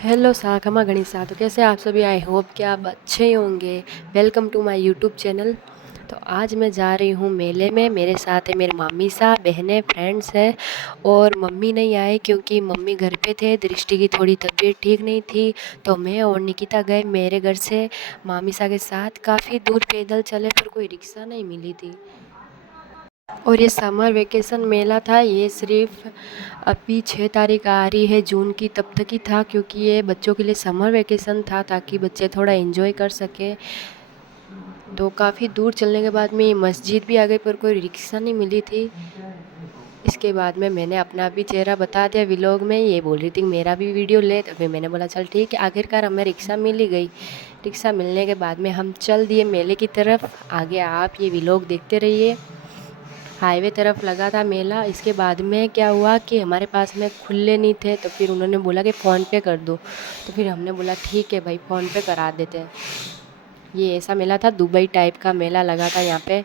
Hello साखमा गणिसा। तो कैसे आप सभी? आई होप कि आप अच्छे ही होंगे। Welcome to my YouTube channel. तो आज मैं जा रही हूँ मेले में। मेरे साथ है मेरी मामी सा, बहनें, फ्रेंड्स हैं। और मम्मी नहीं आए क्योंकि मम्मी घर पे थे, दृष्टि की थोड़ी तबीयत ठीक नहीं थी। तो मैं और निकिता गए मेरे घर से मामी सा के साथ। काफ़ी दूर पैदल चले पर कोई रिक्शा नहीं मिली थी। और ये समर वेकेशन मेला था, ये सिर्फ अभी 6 तारीख आ रही है जून की, तब तक ही था क्योंकि ये बच्चों के लिए समर वेकेशन था ताकि बच्चे थोड़ा एंजॉय कर सके। तो काफ़ी दूर चलने के बाद में मस्जिद भी आ गई पर कोई रिक्शा नहीं मिली थी। इसके बाद में मैंने अपना भी चेहरा बता दिया व्लॉग में। ये बोल रही थी मेरा भी वीडियो ले, तो फिर मैंने बोला चल ठीक है। आखिरकार हमें रिक्शा मिल ही गई। रिक्शा मिलने के बाद में हम चल दिए मेले की तरफ। आगे आप ये व्लॉग देखते रहिए। हाईवे तरफ लगा था मेला। इसके बाद में क्या हुआ कि हमारे पास में खुले नहीं थे, तो फिर उन्होंने बोला कि फ़ोन पे कर दो। तो फिर हमने बोला ठीक है भाई, फ़ोन पे करा देते हैं। ये ऐसा मेला था, दुबई टाइप का मेला लगा था यहाँ पे।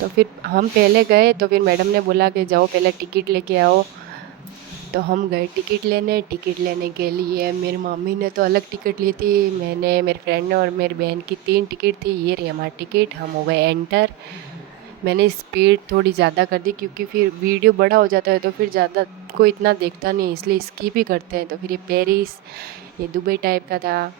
तो फिर हम पहले गए, तो फिर मैडम ने बोला कि जाओ पहले टिकट लेके आओ। तो हम गए टिकट लेने। टिकट लेने के लिए मेरी मम्मी ने तो अलग टिकट ली थी, मैंने, मेरे फ्रेंड ने और मेरी बहन की 3 टिकट थी। ये रही हमारी टिकट। हम हो गए एंटर। मैंने स्पीड थोड़ी ज़्यादा कर दी क्योंकि फिर वीडियो बड़ा हो जाता है तो फिर ज़्यादा कोई इतना देखता नहीं, इसलिए स्किप ही करते हैं। तो फिर ये पेरिस, ये दुबई टाइप का था।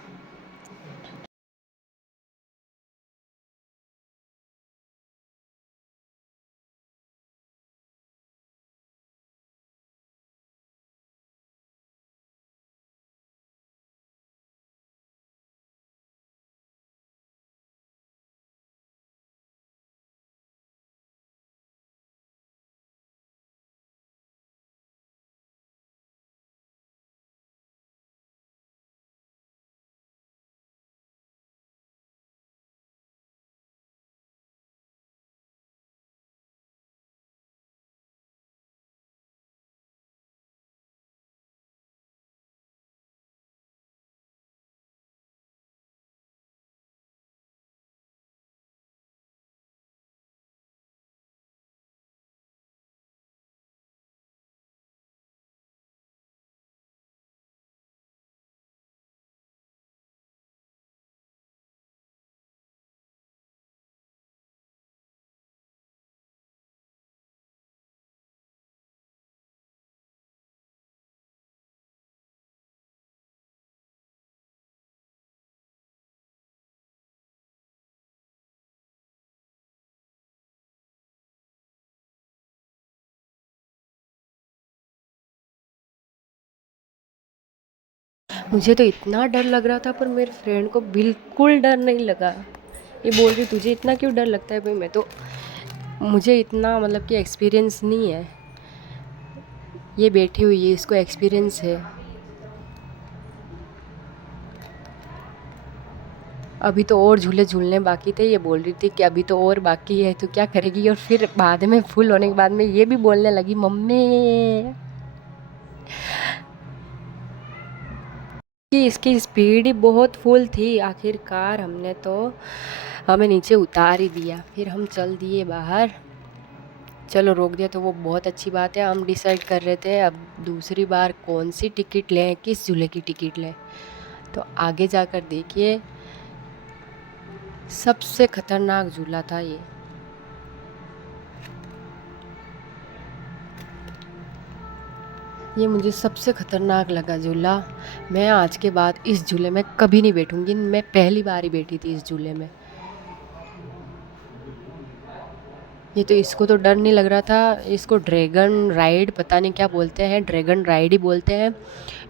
मुझे तो इतना डर लग रहा था पर मेरे फ्रेंड को बिल्कुल डर नहीं लगा। ये बोल रही तुझे इतना क्यों डर लगता है? भाई मैं तो, मुझे इतना मतलब कि एक्सपीरियंस नहीं है। ये बैठी हुई है, इसको एक्सपीरियंस है। अभी तो और झूले झूलने बाकी थे। ये बोल रही थी कि अभी तो और बाकी है, तो क्या करेगी? और फिर बाद में फुल होने के बाद में ये भी बोलने लगी मम्मी कि इसकी स्पीड ही बहुत फुल थी। आखिरकार हमने तो, हमें नीचे उतार ही दिया। फिर हम चल दिए बाहर। चलो रोक दिया तो वो बहुत अच्छी बात है। हम डिसाइड कर रहे थे अब दूसरी बार कौन सी टिकट लें, किस झूले की टिकट लें। तो आगे जाकर देखिए, सबसे खतरनाक झूला था ये। ये मुझे सबसे खतरनाक लगा झूला। मैं आज के बाद इस झूले में कभी नहीं बैठूंगी। मैं पहली बार ही बैठी थी इस झूले में। ये तो, इसको तो डर नहीं लग रहा था। इसको ड्रैगन राइड पता नहीं क्या बोलते हैं, ड्रैगन राइड ही बोलते हैं।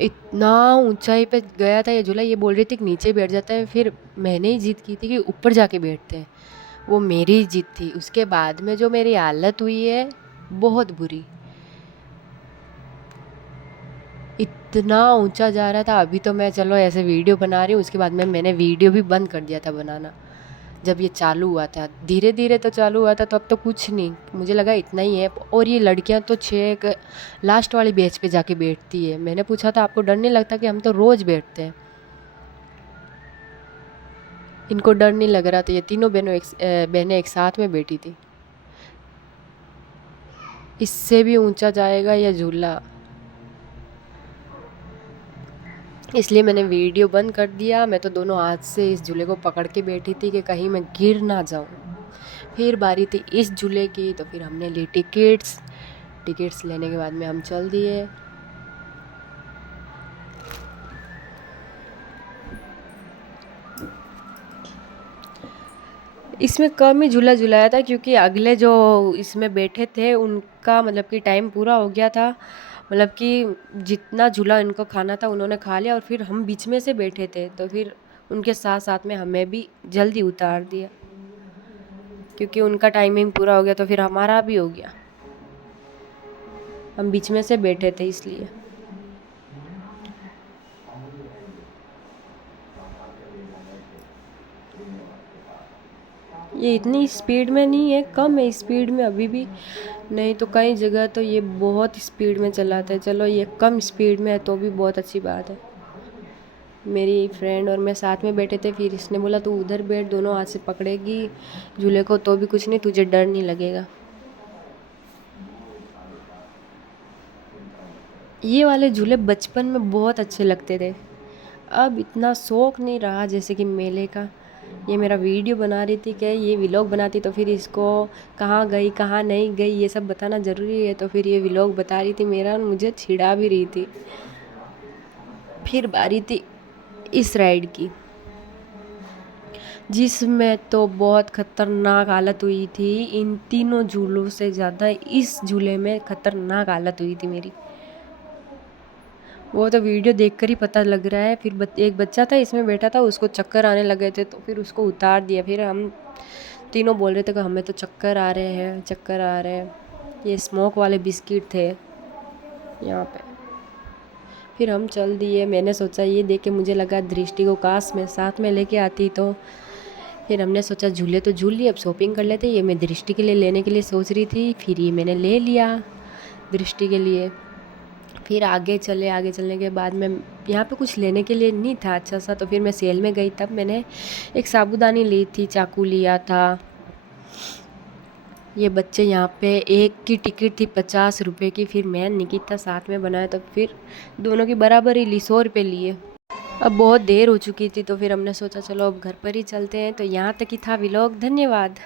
इतना ऊंचाई पे गया था ये झूला। ये बोल रही थी कि नीचे बैठ जाता है, फिर मैंने ही जिद की थी कि ऊपर जाके बैठते हैं। वो मेरी जिद थी। उसके बाद में जो मेरी हालत हुई है, बहुत बुरी। इतना ऊंचा जा रहा था। अभी तो मैं चलो ऐसे वीडियो बना रही हूँ, उसके बाद में मैंने वीडियो भी बंद कर दिया था बनाना। जब ये चालू हुआ था, धीरे धीरे तो चालू हुआ था, तो अब तो कुछ नहीं, मुझे लगा इतना ही है। और ये लड़कियां तो 6 लास्ट वाली बेंच पे जाके बैठती है। मैंने पूछा था आपको डर नहीं लगता? कि हम तो रोज़ बैठते हैं। इनको डर नहीं लग रहा था। ये तीनों बहनें एक साथ में बैठी थी। इससे भी ऊंचा जाएगा यह झूला। इसलिए मैंने वीडियो बंद कर दिया। मैं तो दोनों हाथ से इस झूले को पकड़ के बैठी थी कि कहीं मैं गिर ना जाऊँ। फिर बारी थी इस झूले की, तो फिर हमने ली टिकट्स लेने के बाद में हम चल दिए। इसमें कम ही झूला झुलाया था क्योंकि अगले जो इसमें बैठे थे उनका मतलब कि टाइम पूरा हो गया था। मतलब कि जितना झूला इनको खाना था उन्होंने खा लिया, और फिर हम बीच में से बैठे थे तो फिर उनके साथ साथ में हमें भी जल्दी उतार दिया क्योंकि उनका टाइमिंग पूरा हो गया तो फिर हमारा भी हो गया। हम बीच में से बैठे थे इसलिए। ये इतनी स्पीड में नहीं है, कम है स्पीड में अभी भी, नहीं तो कई जगह तो ये बहुत स्पीड में चलाते हैं। चलो ये कम स्पीड में है तो भी बहुत अच्छी बात है। मेरी फ्रेंड और मैं साथ में बैठे थे, फिर इसने बोला तू उधर बैठ, दोनों हाथ से पकड़ेगी झूले को तो भी कुछ नहीं, तुझे डर नहीं लगेगा। ये वाले झूले बचपन में बहुत अच्छे लगते थे, अब इतना शौक नहीं रहा जैसे कि मेले का। ये मेरा वीडियो बना रही थी क्या, ये व्लॉग बनाती तो फिर इसको कहाँ गई कहाँ नहीं गई ये सब बताना ज़रूरी है, तो फिर ये व्लॉग बता रही थी मेरा और मुझे छिड़ा भी रही थी। फिर बारी थी इस राइड की, जिसमें तो बहुत ख़तरनाक हालत हुई थी। इन तीनों झूलों से ज़्यादा इस झूले में ख़तरनाक हालत हुई थी मेरी। वो तो वीडियो देखकर ही पता लग रहा है। फिर एक बच्चा था इसमें बैठा था, उसको चक्कर आने लगे थे तो फिर उसको उतार दिया। फिर हम तीनों बोल रहे थे कि हमें तो चक्कर आ रहे हैं, चक्कर आ रहे हैं। ये स्मोक वाले बिस्किट थे यहाँ पे। फिर हम चल दिए। मैंने सोचा, ये देख के मुझे लगा दृष्टि को काश मैं साथ में लेके आती तो। फिर हमने सोचा झूले तो झूल लिए, अब शॉपिंग कर लेते। ये मैं दृष्टि के लिए लेने के लिए सोच रही थी, फिर ये मैंने ले लिया दृष्टि के लिए। फिर आगे चलने के बाद में यहाँ पे कुछ लेने के लिए नहीं था अच्छा सा, तो फिर मैं सेल में गई, तब मैंने एक साबुदानी ली थी, चाकू लिया था। ये बच्चे यहाँ पे एक की टिकट थी 50 रुपये की, फिर मैं निकिता साथ में बनाया तो फिर दोनों की बराबर ही ली, 100 रुपये लिए। अब बहुत देर हो चुकी थी तो फिर हमने सोचा चलो अब घर पर ही चलते हैं। तो यहाँ तक ही था व्लॉग, धन्यवाद।